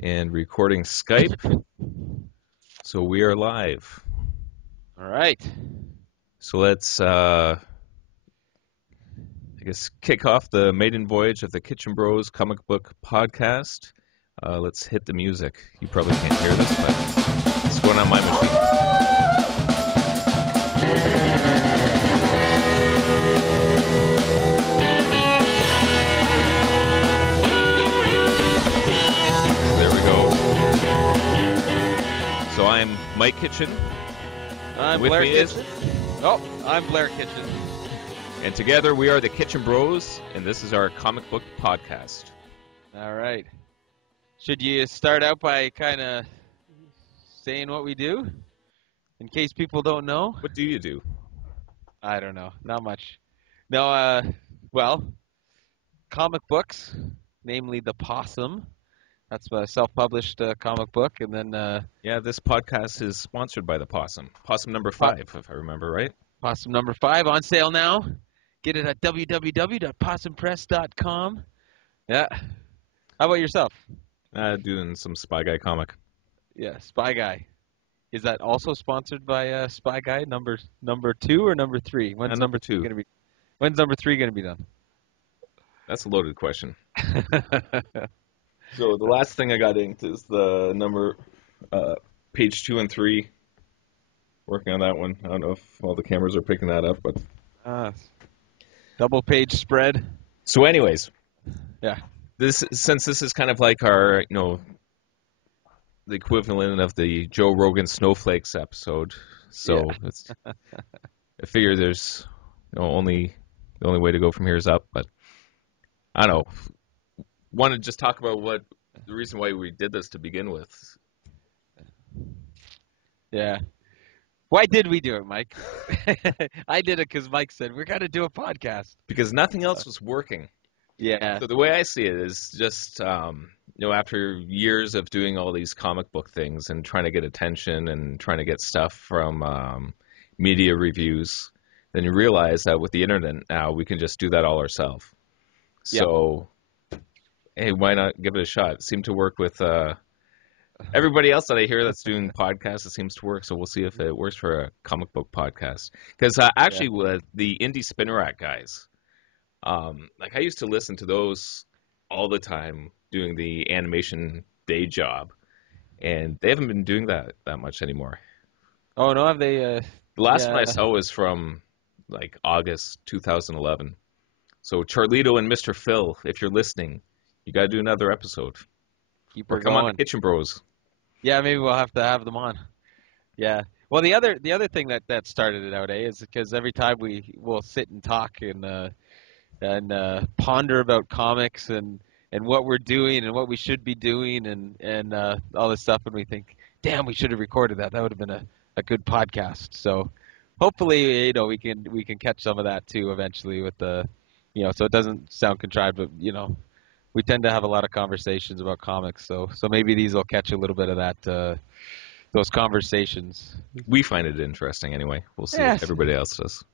and recording Skype. So we are live. All right. So let's, I guess, kick off the maiden voyage of the Kitchen Bros comic book podcast. Let's hit the music. You probably can't hear this, but it's going on my machine. There we go. So I'm Mike Kitchen. I'm With Blair me is- Kitchen. Oh, I'm Blair Kitchen. And together we are the Kitchen Bros, and this is our comic book podcast. All right. Should you start out by kind of saying what we do, in case people don't know? What do you do? I don't know. Not much. No. Well, comic books, namely the Possum. That's a self-published comic book, and then Yeah, this podcast is sponsored by the Possum. Possum number 5, if I remember right. Possum number 5 on sale now. Get it at www.possumpress.com. Yeah. How about yourself? Doing some Spy Guy comic. Yeah, Spy Guy. Is that also sponsored by Spy Guy number 2 or number 3? When's Number 2. When's number 3 gonna be done? That's a loaded question. So the last thing I got inked is the number, page 2 and 3. Working on that one. I don't know if all the cameras are picking that up, but... Double page spread. So anyways. Yeah. Since this is kind of like our, the equivalent of the Joe Rogan Snowflakes episode, so it's, I figure there's the only way to go from here is up. But I don't know. Want to just talk about what the reason why we did this to begin with? Yeah. Why did we do it, Mike? I did it because Mike said, we're going to do a podcast. Because nothing else was working. Yeah. So the way I see it is just, after years of doing all these comic book things and trying to get attention and trying to get stuff from media reviews, then you realize that with the internet now, we can just do that all ourselves. So, hey, why not give it a shot? It seemed to work with everybody else that I hear that's doing podcasts. It seems to work, so we'll see if it works for a comic book podcast. Because actually, with the Indie Spin Rack guys, I used to listen to those all the time doing the animation day job, and they haven't been doing that much anymore. Oh, no, have they? The last one I saw was from August 2011. So Charlito and Mr. Phil, if you're listening, you got to do another episode. Or come on, the Kitchen Bros. Yeah, maybe we'll have to have them on. Yeah. Well, the other thing that started it out, is because every time we'll sit and talk and ponder about comics and what we're doing and what we should be doing and all this stuff, and we think, damn, we should have recorded that. That would have been a good podcast. So hopefully, we can catch some of that too eventually with the, so it doesn't sound contrived, but we tend to have a lot of conversations about comics. So maybe these will catch a little bit of that, those conversations. We find it interesting anyway. We'll see if everybody else does.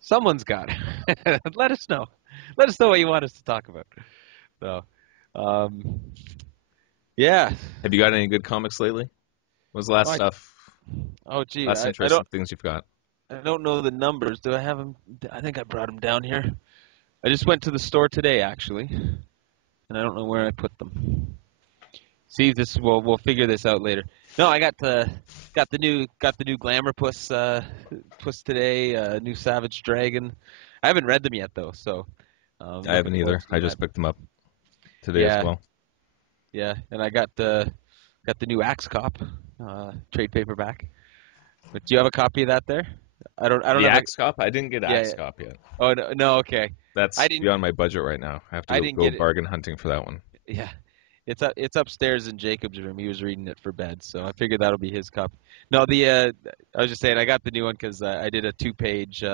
Someone's got it. Let us know. Let us know what you want us to talk about. So, yeah. Have you got any good comics lately? What was the last stuff? Oh, gee. Last interesting things you've got. I don't know the numbers. Do I have them? I think I brought them down here. I just went to the store today, actually, and I don't know where I put them. See if this. We'll figure this out later. No, I got the new Glamour Puss today. New Savage Dragon. I haven't read them yet though, so. I haven't either. I just picked them up today as well. Yeah, and I got the new Axe Cop trade paperback. But do you have a copy of that there? I don't. The Axe Cop? I didn't get Axe Cop yet. Oh no, okay. That's beyond my budget right now. I have to go bargain hunting for that one. Yeah, it's upstairs in Jacob's room. He was reading it for bed, so I figured that'll be his copy. No, I was just saying I got the new one because I did a 2-page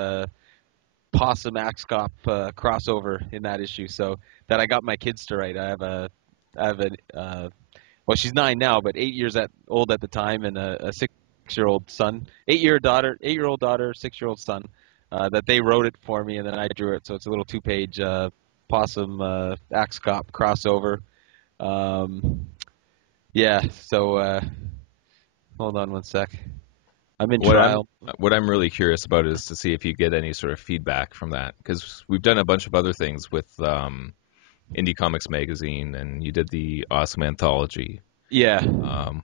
Possum Axe Cop crossover in that issue, so that I got my kids to write. I have a well, she's 9 now, but 8 years old at the time, and a 6-year-old son, 8-year-old daughter, 6-year-old son. That they wrote it for me, and then I drew it. So it's a little 2-page Possum Axe Cop crossover. Yeah. So hold on one sec. I'm in What I'm trial. what I'm really curious about is to see if you get any sort of feedback from that, because we've done a bunch of other things with Indie Comics Magazine, and you did the awesome anthology. Yeah.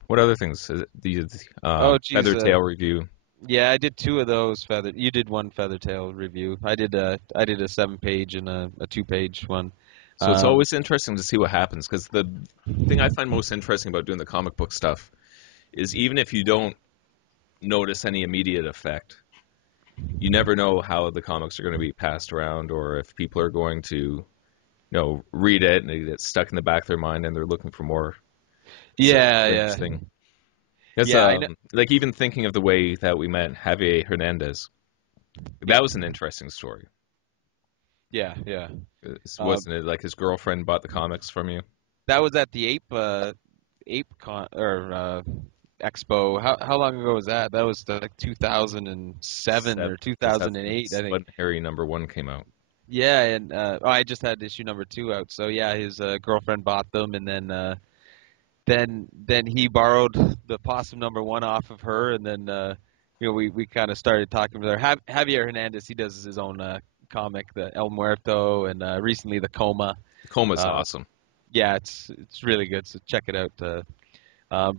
What other things? The Oh, geez. Feather Tail review. Yeah, I did two of those feather. You did one Feathertail review. I did a 7 page and a 2 page one. So it's Um, always interesting to see what happens, because the thing I find most interesting about doing the comic book stuff is even if you don't notice any immediate effect, you never know how the comics are going to be passed around, or if people are going to, read it and it gets stuck in the back of their mind and they're looking for more. So it's yeah, really yeah, interesting. Because yeah. I know. like even thinking of the way that we met Javier Hernandez, Yeah, that was an interesting story. yeah, yeah. Wasn't it like his girlfriend bought the comics from you? That was at the Ape Con or Expo. How long ago was that? That was like 2007 or 2008, I 2006 think. when Harry #1 came out. Yeah, and I just had issue number two out. So yeah, his girlfriend bought them, and then he borrowed the Possum #1 off of her, and then we kind of started talking with her. Javier Hernandez, he does his own comic, the El Muerto, and recently the Coma. Coma's Uh, awesome. yeah, it's really good. So check it out.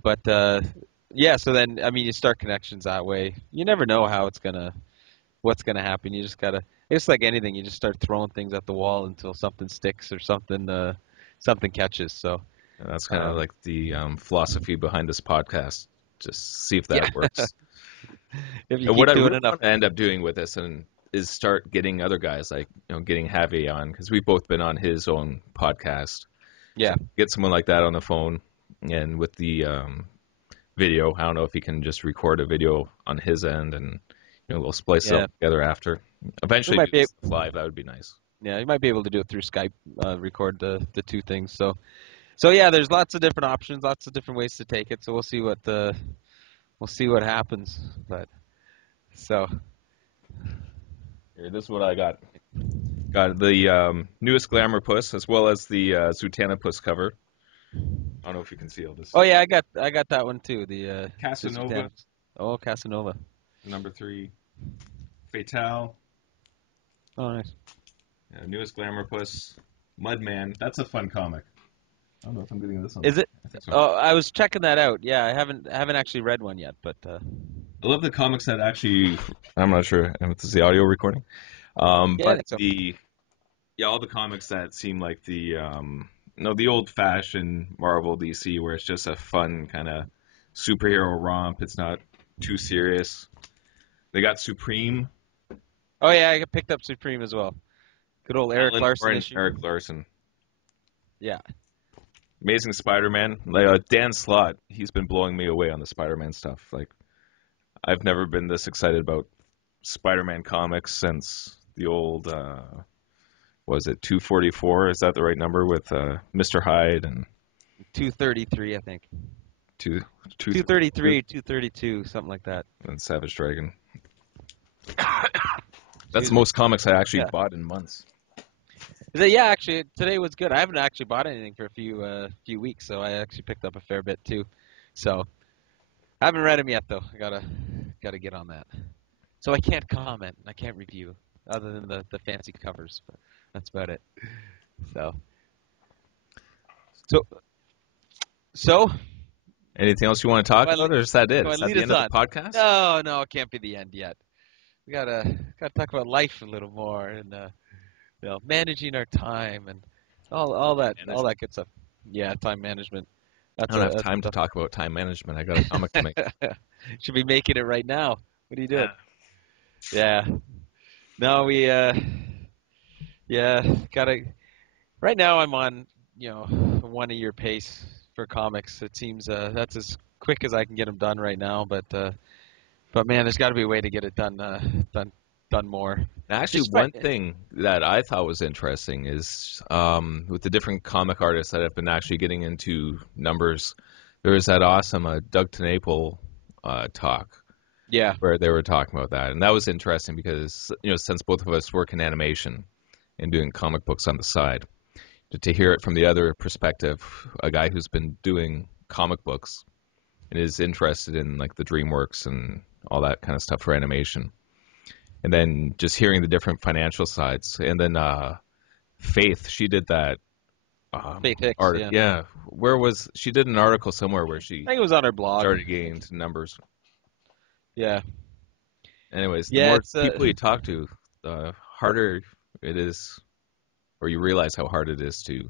But yeah, so then I mean, you start connections that way. You never know what's gonna happen. You just gotta. It's like anything. You just start throwing things at the wall until something sticks or something catches. So And that's kind of um, like the philosophy behind this podcast. Just see if yeah, that works. if you And what keep I doing really enough. want to end up doing with this and is start getting other guys like getting Javi on, because we've both been on his own podcast. So Yeah, get someone like that on the phone, and with the video, I don't know if he can just record a video on his end, and we'll splice it all yeah. together after. We Eventually might do be. this live. That would be nice. Yeah, you might be able to do it through Skype. Record the two things. So yeah, there's lots of different options, lots of different ways to take it. So we'll see what happens. But so Here, this is what I got. Got the newest Glamour Puss as well as the Zutana Puss cover. I don't know if you can see all this. oh yeah, I got that one too. The Casanova, Zutanas. Oh, Casanova. #3. Fatale, Oh, nice. newest Glamour Puss. Mudman. That's a fun comic. I don't know if I'm getting this on. Is it? I think so. Oh, I was checking that out. Yeah, I haven't actually read one yet, but I love the comics that actually. I'm not sure if this is the audio recording. yeah, I But think so. all the comics that seem like the old fashioned Marvel DC, where it's just a fun kind of superhero romp. It's not too serious. They got Supreme, Oh yeah, I picked up Supreme as well. Good old Eric Alan Moore Larson and issue. Eric Larson. Yeah, Amazing Spider-Man. Like Dan Slott, he's been blowing me away on the Spider-Man stuff. Like I've never been this excited about Spider-Man comics since the old was it 244? Is that the right number with Mr. Hyde and 233, I think. two two 233, 232, something like that. and Savage Dragon? That's Excuse the me. most comics I actually Yeah. bought in months. Yeah, actually, today was good. I haven't actually bought anything for a few weeks, so I actually picked up a fair bit too. So I haven't read them yet, though. I gotta get on that. So I can't comment. I can't review, other than the fancy covers. But that's about it. So so so Anything else you want to talk go about, ahead, or is that it? go Is ahead, that lead the us end of the on. podcast? No, no, it can't be the end yet. We gotta talk about life a little more and managing our time and all that good stuff. Yeah, time management. I That's don't a have that's time to talk about time management. I got a comic to make. a should be making it right now. What are you Yeah. doing? Yeah. No, we yeah, gotta right now I'm on, a 1 a year pace for comics. It seems that's as quick as I can get them done right now, but man, there's got to be a way to get it done more. Actually, Just right. one thing that I thought was interesting is with the different comic artists that have been actually getting into numbers. There was that awesome Doug TenNapel talk Yeah. where they were talking about that, and that was interesting because since both of us work in animation and doing comic books on the side, to hear it from the other perspective, a guy who's been doing comic books and is interested in like the DreamWorks and all that kind of stuff for animation. And then just hearing the different financial sides. And then Faith, she did that Faith Hicks, art. yeah. Yeah, where was she did an article somewhere where she I think it was on her blog. started getting into numbers. Yeah. Anyways, the Yeah, more it's people you talk to, the harder it is, or you realize how hard it is to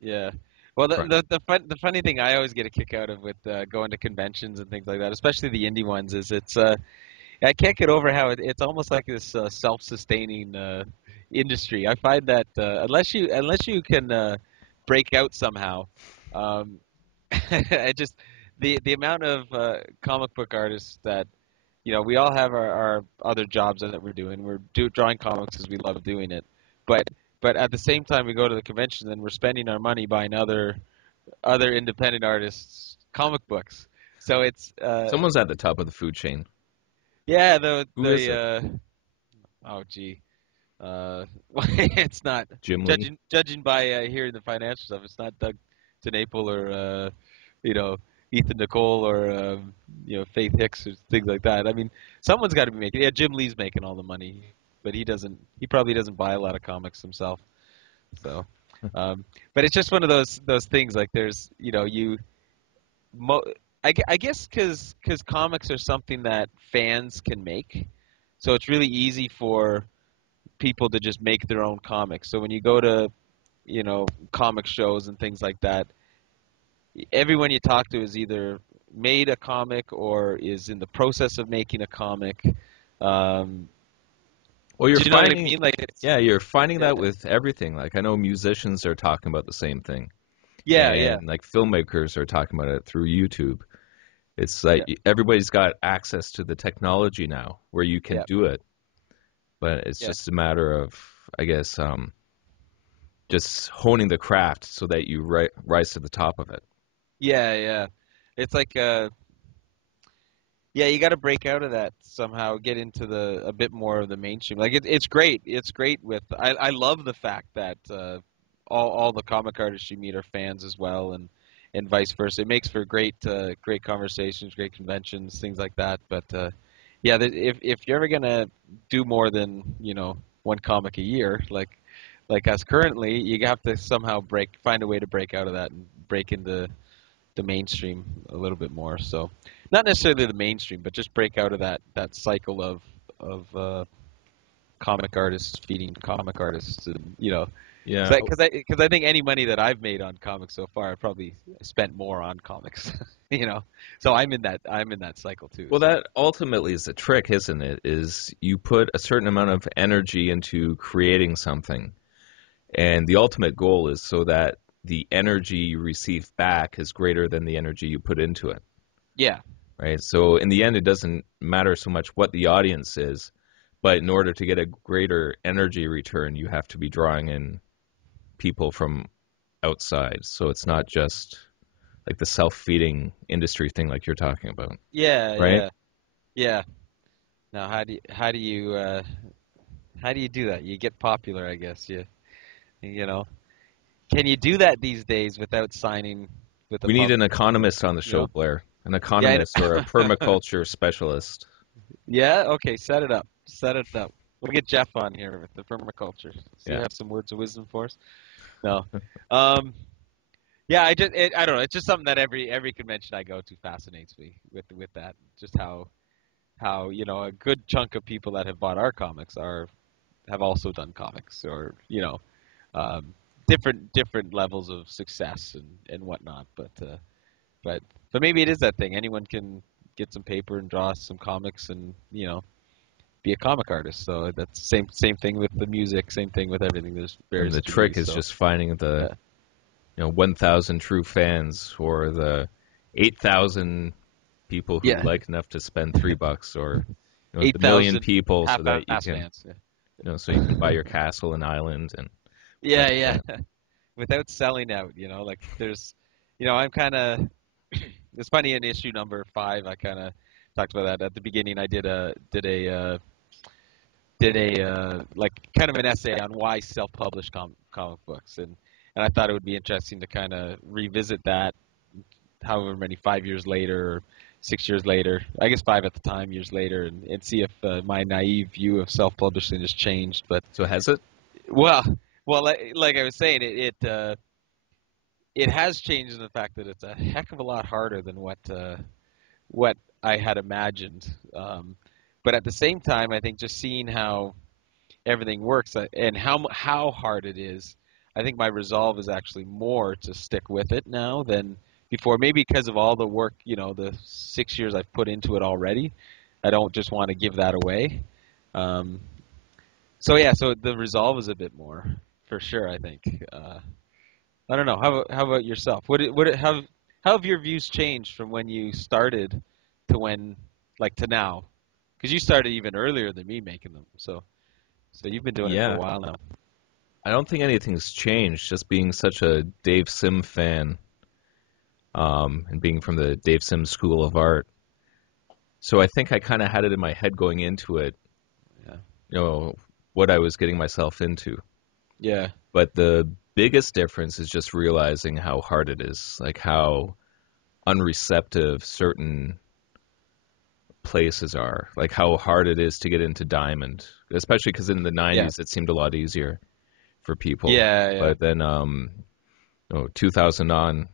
yeah. Well, try. the funny thing I always get a kick out of with going to conventions and things like that, especially the indie ones, is I can't get over how it's almost like this self-sustaining industry. I find that unless you can break out somehow, um, I just the amount of comic book artists that we all have our other jobs that we're doing. Drawing comics because we love doing it, but at the same time we go to the convention and we're spending our money buying other independent artists comic books. So it's Someone's at the top of the food chain. yeah Who is it? oh gee it's not Jim Lee? judging by hearing the financial stuff. It's not Doug TenNapel or you know Ethan Nicole or Faith Hicks or things like that. I mean, someone's got to be making. Yeah, Jim Lee's making all the money, but he doesn't. He probably doesn't buy a lot of comics himself. So, but it's just one of those things. Like there's mo- I guess because comics are something that fans can make, so it's really easy for people to just make their own comics. So when you go to comic shows and things like that, everyone you talk to is either made a comic or is in the process of making a comic. Um, Well, you're do you know what I finding, mean? Like it's yeah, you're finding yeah, that with everything. Like I know musicians are talking about the same thing, yeah, and like filmmakers are talking about it through YouTube. It's like yeah, everybody's got access to the technology now where you can yeah, do it, but it's yeah, just a matter of, I guess, just honing the craft so that you rise to the top of it. yeah. It's like yeah, you got to break out of that somehow, get into the a bit more of the mainstream. Like it's great. It's great with I love the fact that all the comic artists you meet are fans as well, and vice versa. It makes for great conversations, great conventions, things like that. But yeah, if you're ever gonna do more than one comic a year, like us currently, you have to somehow find a way to break out of that and break into the mainstream a little bit more. So, not necessarily the mainstream, but just break out of that cycle of comic artists feeding comic artists, and Yeah. because I think any money that I've made on comics so far, I probably spent more on comics, So I'm in that cycle too. Well, So that ultimately is the trick, isn't it? Is you put a certain amount of energy into creating something, and the ultimate goal is so that the energy you receive back is greater than the energy you put into it, yeah, right? So in the end, it doesn't matter so much what the audience is, but in order to get a greater energy return, you have to be drawing in people from outside. So it's not just like the self-feeding industry thing like you're talking about, yeah, right? yeah, yeah. Now, how do you do that? You get popular, I guess. You know. Can you do that these days without signing with a We need pub? an economist on the You show, know? Blair. An Yeah. economist or a permaculture specialist. Yeah. Okay. Set it up. Set it up. We'll get Jeff on here with the permaculture. So you Yeah. have some words of wisdom for us? No. Um. Yeah. I don't know. It's just something that every convention I go to fascinates me with that. Just how a good chunk of people that have bought our comics have also done comics or um, different levels of success and whatnot. But but maybe it is that thing. Anyone can get some paper and draw some comics and be a comic artist. So that's same thing with the music. Same thing with everything. There's And various the trick degrees. is So just finding the yeah, 1,000 true fans or the 8,000 people who yeah, like enough to spend $3 or the eight million thousand people so that you half-ass can fans. Yeah, so you can buy your castle and island and stuff yeah, like yeah. that. Without selling out, like there's, I'm kind of. It's funny in issue number 5. I kind of talked about that at the beginning. I did a like kind of an essay on why self-published comic books, and I thought it would be interesting to kind of revisit that however many 5 years later or 6 years later. I guess five at the time, years later, and see if my naive view of self-publishing has changed. But So has it? well, well, like I was saying, it has changed in the fact that it's a heck of a lot harder than what I had imagined. But at the same time, I think just seeing how everything works and how hard it is, I think my resolve is actually more to stick with it now than before. Maybe because of all the work, the 6 years I've put into it already. I don't just want to give that away. Um, so yeah, so the resolve is a bit more for sure. I think. I don't know. How about yourself? How have your views changed from when you started to when to now? Because you started even earlier than me making them. So you've been doing it for a Yeah. while now. I don't think anything's changed. Just being such a Dave Sim fan, and being from the Dave Sim School of Art. So I think I kind of had it in my head going into it, Yeah. you know, what I was getting myself into. Yeah. But the biggest difference is just realizing how hard it is, like how unreceptive certain places are, like how hard it is to get into Diamond, especially because in the Yeah. 90s it seemed a lot easier for people. Yeah. Yeah. But then, 2000 on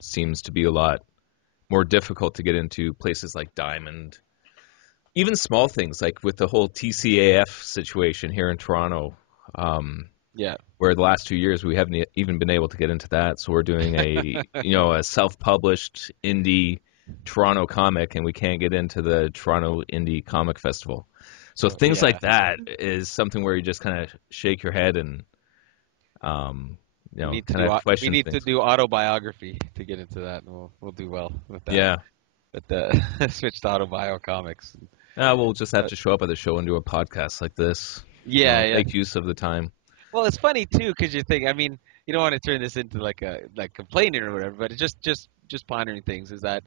seems to be a lot more difficult to get into places like Diamond. Even small things like with the whole TCAF situation here in Toronto, Yeah. where the last 2 years we haven't even been able to get into that. So we're doing a self-published indie Toronto comic, and we can't get into the Toronto Indie Comic Festival. So Oh, things yeah. like that is something where you just kind of shake your head and um, kind of We question need to things. do autobiography to get into that, and we'll do well with that. Yeah, With the switch to autobio comics. we'll just have Uh, to show up at the show and do a podcast like this. yeah. Yeah. Make use of the time. Well, it's funny too because you think. I mean, you don't want to turn this into like complaining or whatever, but it's just pondering things. Is that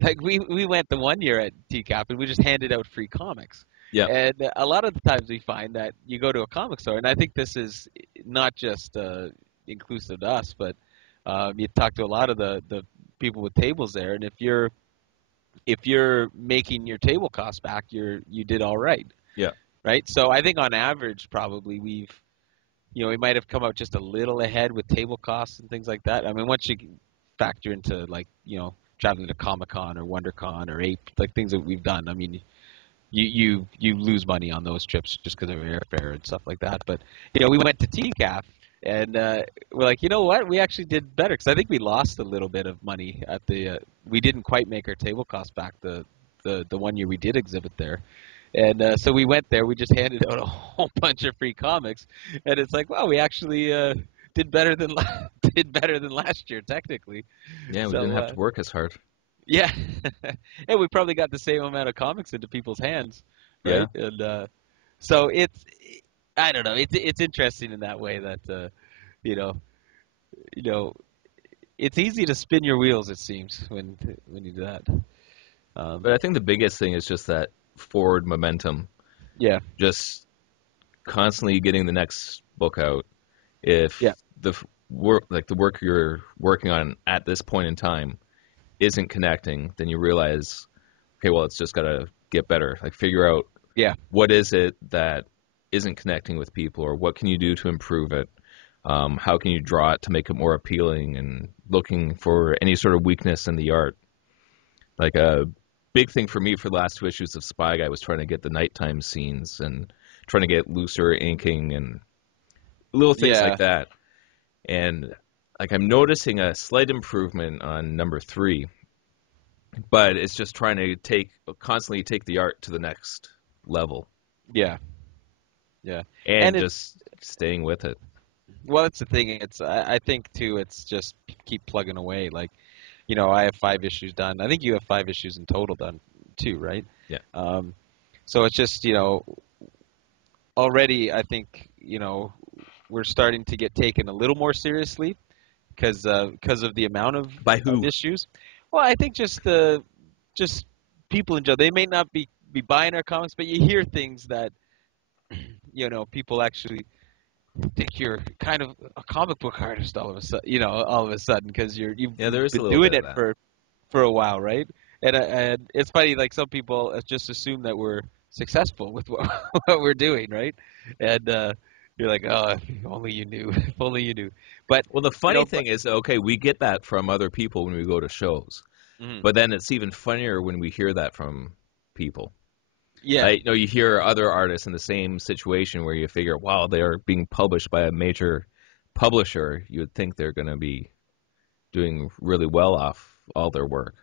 like we went the one year at TCAP and we just handed out free comics, Yeah, and a lot of the times we find that you go to a comic store, and I think this is not just inclusive to us, but you talk to a lot of the people with tables there, and if you're making your table costs back, you did all right, yeah, right? So I think on average, probably we might have come out just a little ahead with table costs and things like that. I mean, once you factor into traveling to Comic Con or WonderCon or Ape, like things that we've done. I mean, you lose money on those trips just because of airfare and stuff like that. But we went to TCAF and we're like, you know what? We actually did better because I think we lost a little bit of money at the. We didn't quite make our table costs back the one year we did exhibit there. And so we went there. We just handed out a whole bunch of free comics, and it's like, wow, we actually did better than did better than last year technically. yeah. We didn't So have to work as hard. yeah, and we probably got the same amount of comics into people's hands, Yeah. right? And so I don't know, it's interesting in that way that you know, you know, it's easy to spin your wheels. It seems when you do that. But I think the biggest thing is just that forward momentum, Yeah, just constantly getting the next book out. yeah, If the work you're working on at this point in time isn't connecting, then you realize, okay, well, it's just got to get better. Like figure out yeah, what is it that isn't connecting with people, or what can you do to improve it? How can you draw it to make it more appealing, and looking for any sort of weakness in the art. Like a big thing for me for the last two issues of Spy Guy was trying to get the nighttime scenes and trying to get looser inking and little things like yeah, that. And like I'm noticing a slight improvement on number three, but it's just trying to constantly take the art to the next level yeah, yeah. And and it just staying with it. well, that's the thing. I think too. It's just keep plugging away. Like I have 5 issues done. I think you have 5 issues in total done too, right? Yeah. Um, so it's just already I think we're starting to get taken a little more seriously because of the amount By of who? issues. Well, I think just people in general. They may not be buying our comics, but you hear things that people actually think you're kind of a comic book artist all of a sudden. All of a sudden because you've Yeah, there is a been little doing bit of it that. for. for a while, right? And it's funny, like some people just assume that we're successful with what, what we're doing, right? And you're like, oh, if only you knew, if only you knew. But Well, the you funny know, thing is, okay, we get that from other people when we go to shows, mhm. but then it's even funnier when we hear that from people. Yeah, You hear other artists in the same situation where you figure, wow, they're being published by a major publisher. You would think they're going to be doing really well off all their work.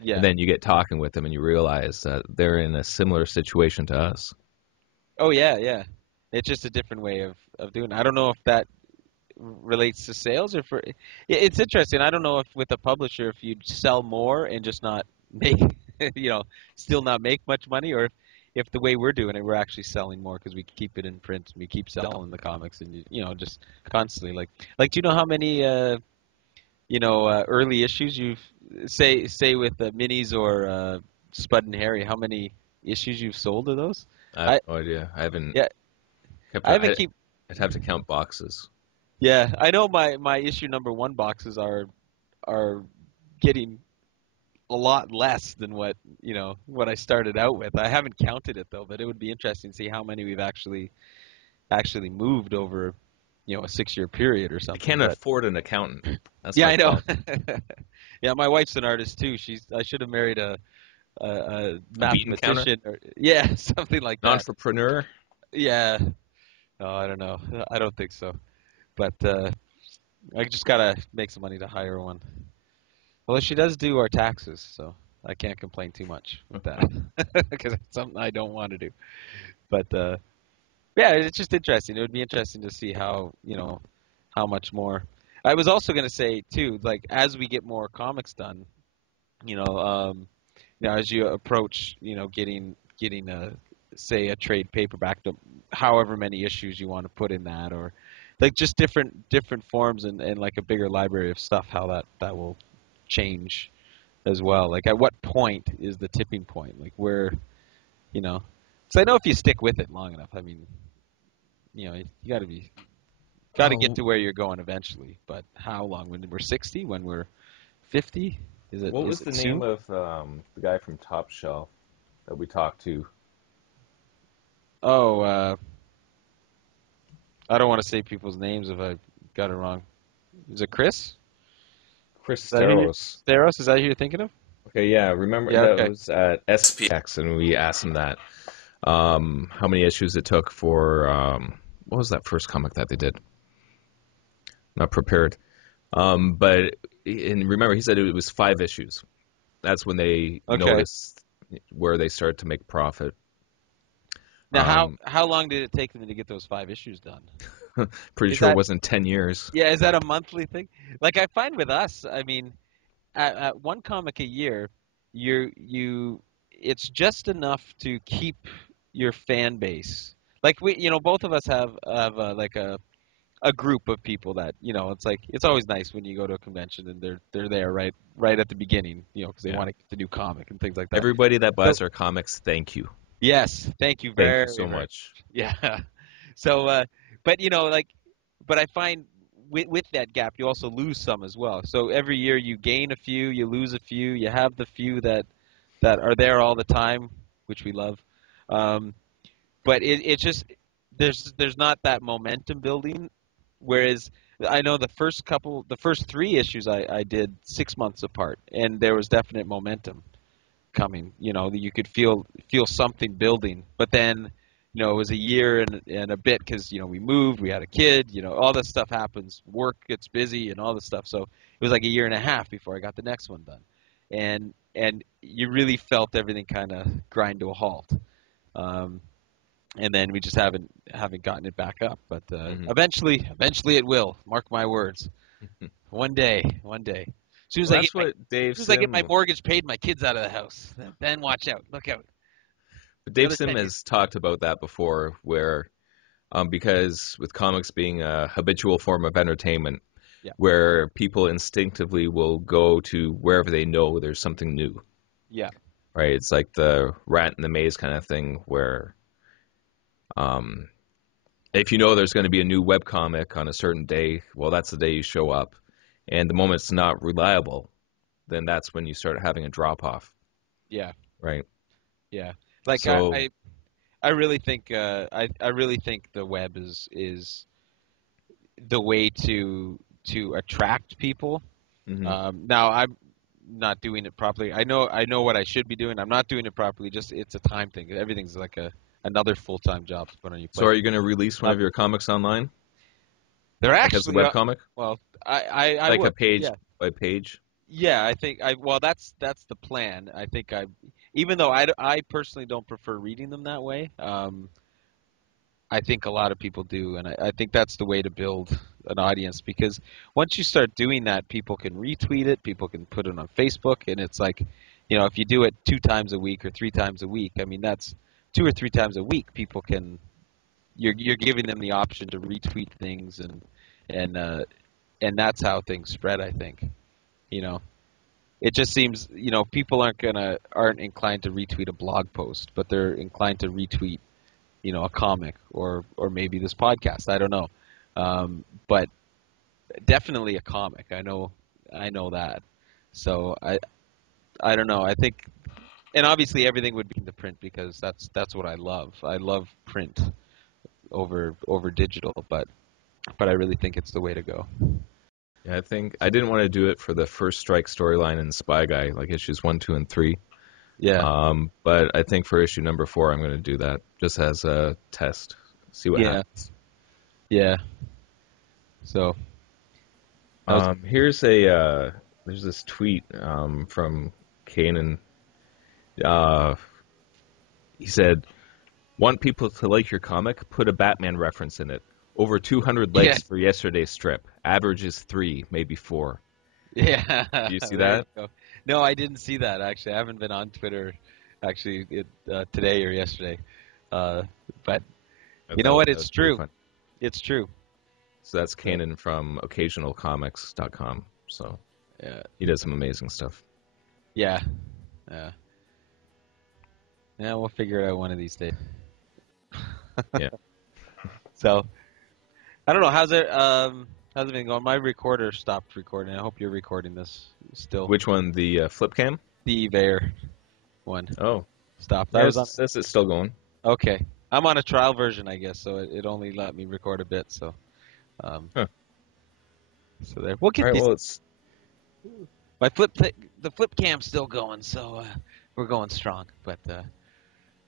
And yeah. then you get talking with them and you realize that they're in a similar situation to us. Oh yeah, yeah. It's just a different way of doing it. I don't know if that relates to sales or for it's interesting. I don't know if with a publisher if you'd sell more and just not make you know still not make much money, or if the way we're doing it we're actually selling more because we keep it in print and we keep selling the comics and just constantly like do you know how many early issues you've say with the minis or Spud and Harry, how many issues you've sold of those? I have I no idea. I haven't Yeah, kept. I haven't keep. I'd have to count boxes. Yeah, I know my issue number one boxes are getting a lot less than what I started out with. I haven't counted it though, but it would be interesting to see how many we've actually moved over a 6 year period or I something. can't But afford an accountant. That's yeah, my I know. problem. Yeah, my wife's an artist too. I should have married a A bean counter, mathematician or yeah, something like an that. entrepreneur. Yeah. No, I don't know. I don't think so. But I just gotta make some money to hire one. Well, she does do our taxes, so I can't complain too much with that because it's something I don't want to do. But yeah, it's just interesting. It would be interesting to see how much more. I was also gonna say too, like as we get more comics done, you know, um, as you approach, getting a say a trade paperback to however many issues you want to put in that, or like just different forms and like a bigger library of stuff, how that will change as well. Like at what point is the tipping point? Like where, you know, because I know if you stick with it long enough, I mean, you got to get Oh, to where you're going eventually. But how long? When we're 60? When we're 50? Is it what is was it the name soon? of the guy from Top Shelf that we talked to? Oh, I don't want to say people's names if I got it wrong. Is it Chris? Chris Is that who you Staros. Theros? Is that who you're thinking of? Okay, yeah, remember Yeah. that Okay. was at SPX, and we asked him that how many issues it took for what was that first comic that they did? Not prepared. But and remember, he said it was 5 issues. That's when they Okay. noticed where they started to make profit. Now, how Um, how long did it take them to get those 5 issues done? pretty Is sure it that wasn't 10 years. Yeah? Is that a monthly thing? Like I find with us, I mean, at one comic a year, it's just enough to keep your fan base. Like both of us have like a group of people that it's like it's always nice when you go to a convention and they're there right at the beginning, because they Yeah. want to get the new comic and things like that. Everybody that So buys our comics, thank you. yes, thank you Thank you very so very much. much. Yeah. So but but I find with that gap you also lose some as well. So every year you gain a few, you lose a few, you have the few that are there all the time, which we love. Um, but it just there's not that momentum building. Whereas I know the first 3 issues I did 6 months apart, and there was definite momentum coming. That you could feel something building. But then, it was a year and a bit because we moved, we had a kid, all this stuff happens, work gets busy and all this stuff. So it was like a year and a half before I got the next one done, and you really felt everything kind of grind to a halt. Um, and then we just haven't gotten it back up. But Hmm. eventually it will. Mark my words. One day. Well, that's what As soon as I get my mortgage paid, my kids out of the house, then watch out. Look out. Dave Another Sim 10 years. has talked about that before, where because with comics being a habitual form of entertainment, Yeah. where people instinctively will go to wherever they know there's something new, Yeah. right? It's like the rat in the maze kind of thing, where um, if you know there's going to be a new webcomic on a certain day, well, that's the day you show up. And the moment it's not reliable, then that's when you start having a drop off, Yeah, right? yeah. Like So, I really think I really think the web is the way to attract people. mhm. Now I'm not doing it properly. I know what I should be doing. I'm not doing it properly. Just it's a time thing. Everything's like another full time job to put on your So plate. are you going to release one of your comics online, They're like as a actually web comic, well, I like a would. page Yeah. by page? Yeah, I think I well that's the plan. I think I even though I personally don't prefer reading them that way. I think a lot of people do, and I think that's the way to build an audience because once you start doing that, people can retweet it, people can put it on Facebook, and it's like, if you do it 2 times a week or 3 times a week, I mean that's 2 or 3 times a week. People can you're giving them the option to retweet things, and uh, and that's how things spread. I think you know it just seems people aren't inclined to retweet a blog post, but they're inclined to retweet a comic or maybe this podcast. I don't know, but definitely a comic. I know that. So I don't know. I think, and obviously everything would be in the print because that's what I love. I love print over digital, but I really think it's the way to go. Yeah, I think I didn't want to do it for the First Strike storyline in Spy Guy, like issues 1, 2, and 3. Yeah, But I think for issue number 4, I'm going to do that just as a test, see what yeah, happens. yeah. So that was Here's there's this tweet from Kanan. Uh, he said, "Want people to like your comic? Put a Batman reference in it. Over 200 yeah, likes for yesterday's strip. Average is 3, maybe 4." yeah. Do you see There you that? go. No, I didn't see that actually. I haven't been on Twitter actually today or yesterday. Uh, but I you know thought what? that It's was pretty true. fun. It's true. So that's So, Kanan from occasionalcomics.com. So yeah, he does some amazing stuff. yeah, yeah. Yeah, we'll figure it out one of these days. Yeah. So I don't know. How's it been going? My recorder stopped recording. I hope you're recording this still. Which one? The flip cam? The Evair one Oh, stopped. I yeah, was on. it's still going. Okay, I'm on a trial version, I guess, so it only let me record a bit. So, um, Huh. so there. We'll All get right. these. Well, it's My the flip cam's still going, so we're going strong. well.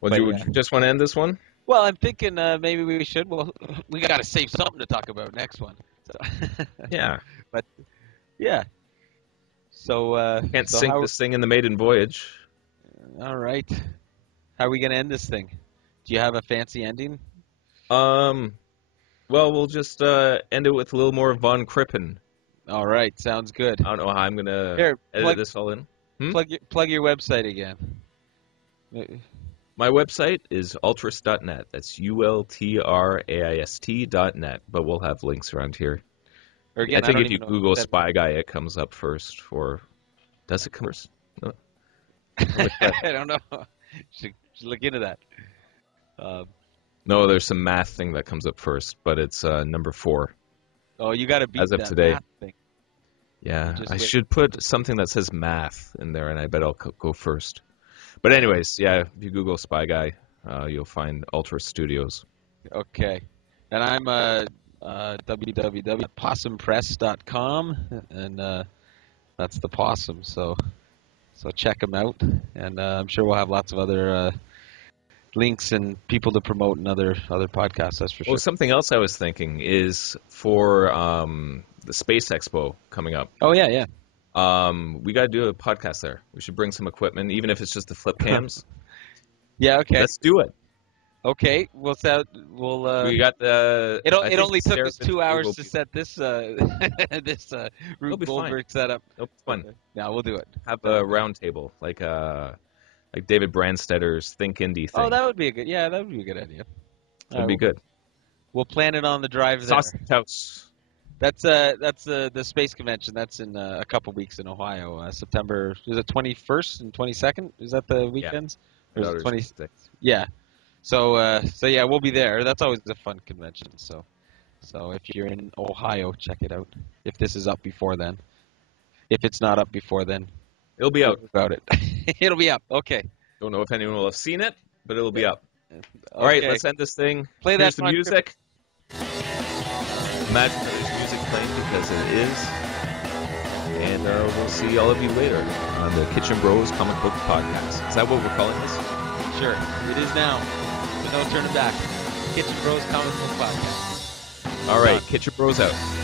But Do you yeah. just want to end this one? Well, I'm thinking maybe we should. Well, we got to save something to talk about next one. So, Yeah. but yeah. So Can't so sink how? this thing in the maiden voyage. All right. How are we gonna end this thing? Do you have a fancy ending? Um. Well, we'll just end it with a little more Von Crippen. All right. Sounds good. I don't know how I'm gonna Here, edit this all in. plug your website again. My website is ultras.net. That's ultraist.net. But we'll have links around here. Or I again, I think don't if you even know if Google that. Spy Guy, it comes up first. Or does it come first? No. I'll look that. I don't know. Should look into that. Um, No, there's some math thing that comes up first, but it's number 4 oh, you got to as beat of that today. math thing. You Yeah, just I wait. should put something that says math in there, and I bet I'll go first. But anyways, yeah, if you Google Spy Guy, you'll find Ultra Studios. Okay. And I'm www.possumpress.com, and that's the possum. So check them out, and I'm sure we'll have lots of other links and people to promote and other podcasts. That's for Oh, sure. something else I was thinking is for the Space Expo coming up. Oh yeah, yeah. We got to do a podcast there. We should bring some equipment, even if it's just the flip cams. Yeah. Okay. Let's do it. Okay. We'll. We got the. I It think only took us Seraph and 2 hours will to be. set this this It'll Rube be fine. Goldberg setup. It'll be fun. Yeah, we'll do it. Have Sounds a good. round table, like David Branstetter's Think Indie Oh, thing. that would be a good. Yeah, that would be a good idea. All That'd right, be good. we'll plan it on the drive there. Sausage House. That's the space convention. That's in a couple weeks in Ohio. September is it 21st and 22nd? Is that the Yeah. weekends? My Or is it daughter's 20? 6. Yeah. So yeah, we'll be there. That's always a fun convention. So if you're in Ohio, check it out. If this is up before then. If it's not up before then, It'll be out. about it. It'll be up. Okay. Don't know if anyone will have seen it, but it'll be up. Okay. All right, let's end this thing. Play Here's that the music. Imagine that there's music playing because it is. And we'll see all of you later on the Kitchen Bros Comic Book Podcast. Is that what we're calling this? Sure. It is now. So no turning back. Kitchen Bros Comic Book Podcast. All right, Kitchen Bros out.